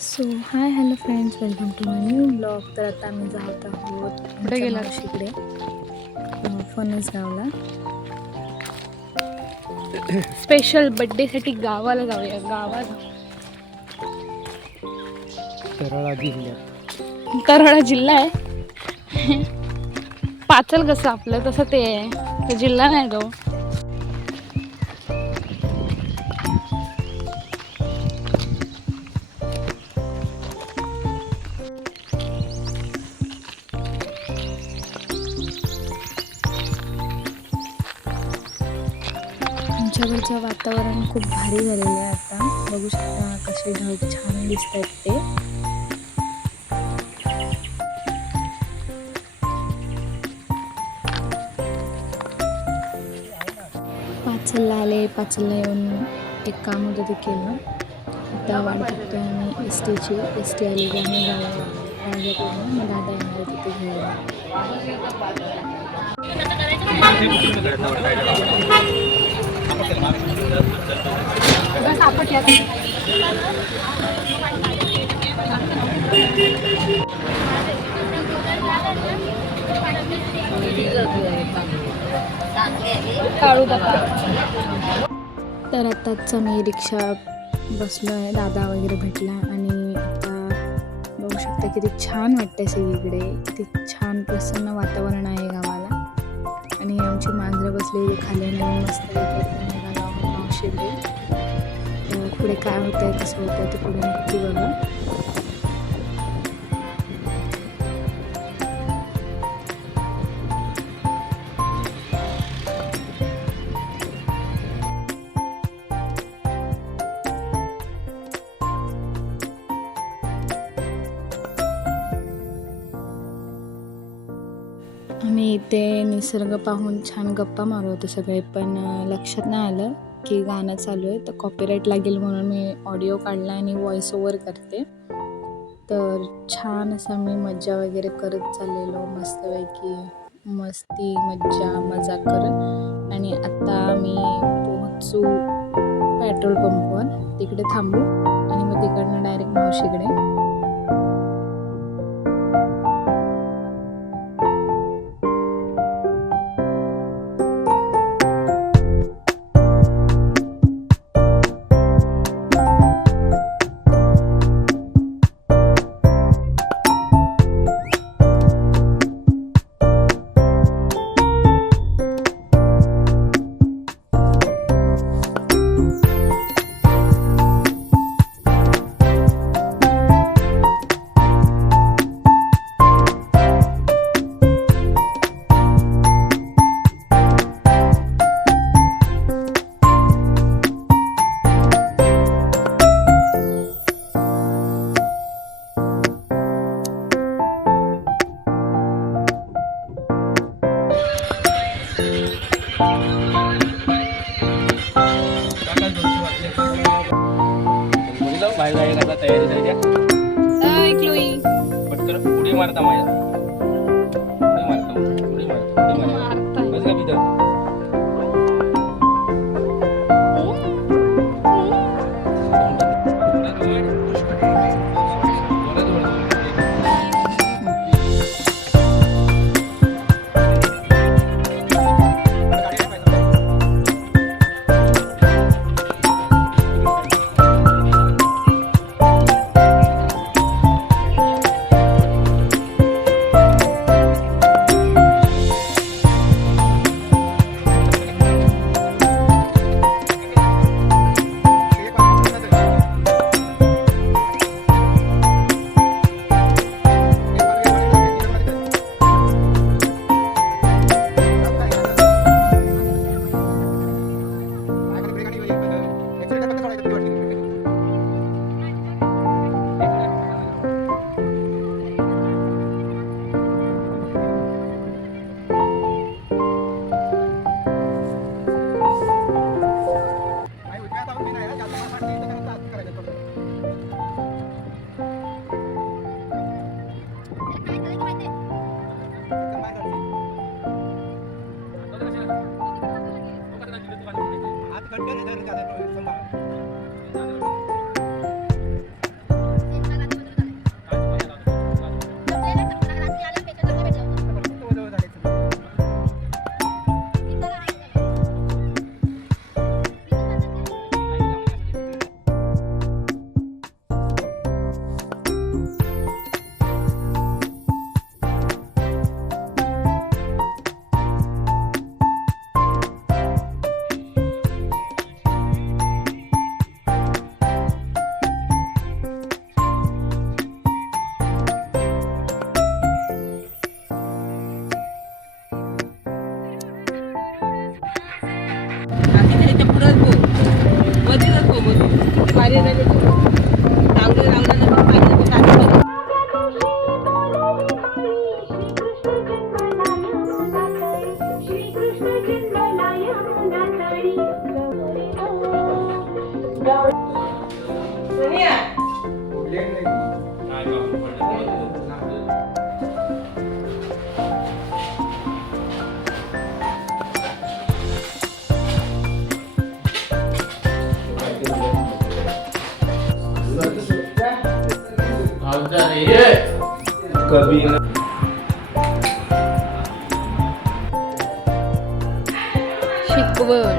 So hi hello friends, welcome to my new blog. तर आता आम्ही जात आहोत कुठे गेला? मावशीकडे फणस गावला. स्पेशल बड्डेसाठी गावाला जाऊया. गावाला तरोडा जिल्हा आहे. पाचल कसं आपलं तसं ते आहे, तो जिल्हा नाही तो. आमच्याकडचं वातावरण खूप भारी झालेलं आहे. आता बघू शकता कसे ढग छान दिसत आहेत ते. पाचलला आले. पाचलला येऊन एक काम होतं ते केलं. आता वाट बघतोय आम्ही एस टी आली की आम्ही गावाकडून मग दादा येणार तिथे घ्यायला. तर आत्ताच मी रिक्षा बसलो आहे. दादा वगैरे भेटला आणि आता बघू शकता किती छान वाटतंय सगळीकडे. किती छान प्रसन्न वातावरण आहे गावाला. आणि आमची मांजरं बसलेली खाली नवीन मस्त मावशीकडे. पुढे काय होतंय कसं होतंय ते पुढे नक्की बघा. आम्ही इथे निसर्ग पाहून छान गप्पा मारत होतो सगळे, पण लक्षात नाही आलं की गाणं चालू आहे. तर कॉपीराईट लागेल म्हणून मी ऑडिओ काढला आणि व्हॉइस ओव्हर करते. तर छान असं मी मज्जा वगैरे करत चाललेलो, मस्तपैकी मस्ती मज्जा मजा करत. आणि आता आम्ही पोहोचू पेट्रोल पंपवर. तिकडे थांबू आणि मग तिकडनं डायरेक्ट मावशीकडे. तयारी झाली पटकन उडी मारता माझ्या उडी मारता कसं काय बिचार. कभी शिकवण